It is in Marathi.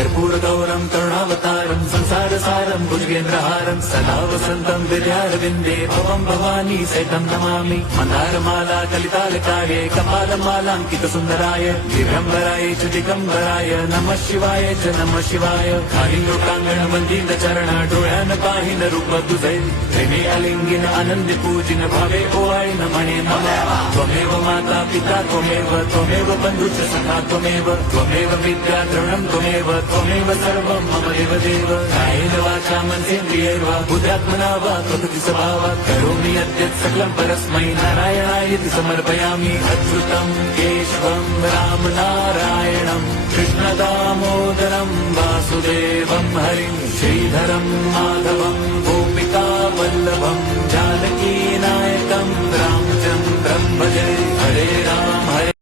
कर्पूर गौरम करुणावतारम संसार सारम भुजगेंद्रहारम सदा वसंतम विद्यारविंदे भवम भवानी सहितं नमामि मंदारमाला कलितालकाय कपालमालांकित सुंदराय दिव्यंबराय च दिगंबराय नमः शिवाय च नमः शिवाय खाली लोकांगण वंदित चरण डोळ्यान पाहिन रूप तुझे प्रेमे अलिंगिन आनंदी पूजिन भावे ओवाळीन म्हणे नमः त्वमेव माता पिता त्वमेव बंधुश्च सखा त्वमेव विद्या द्रवणं त्वमेव सर्वं मम देवदेव कायेन वाचा मनसेन्द्रियैर्वा बुद्ध्यात्मना वा प्रकृति स्वभावात् करोमि यद्यत् सकलं परस्मै नारायणायति समर्पयामि अच्युतं केशवं राम नारायणं कृष्णदामोदरं वासुदेवं हरिं श्रीधरं माधवं गोपिका वल्लभं जानकी नायकं रामचन्द्रं भजे हरे राम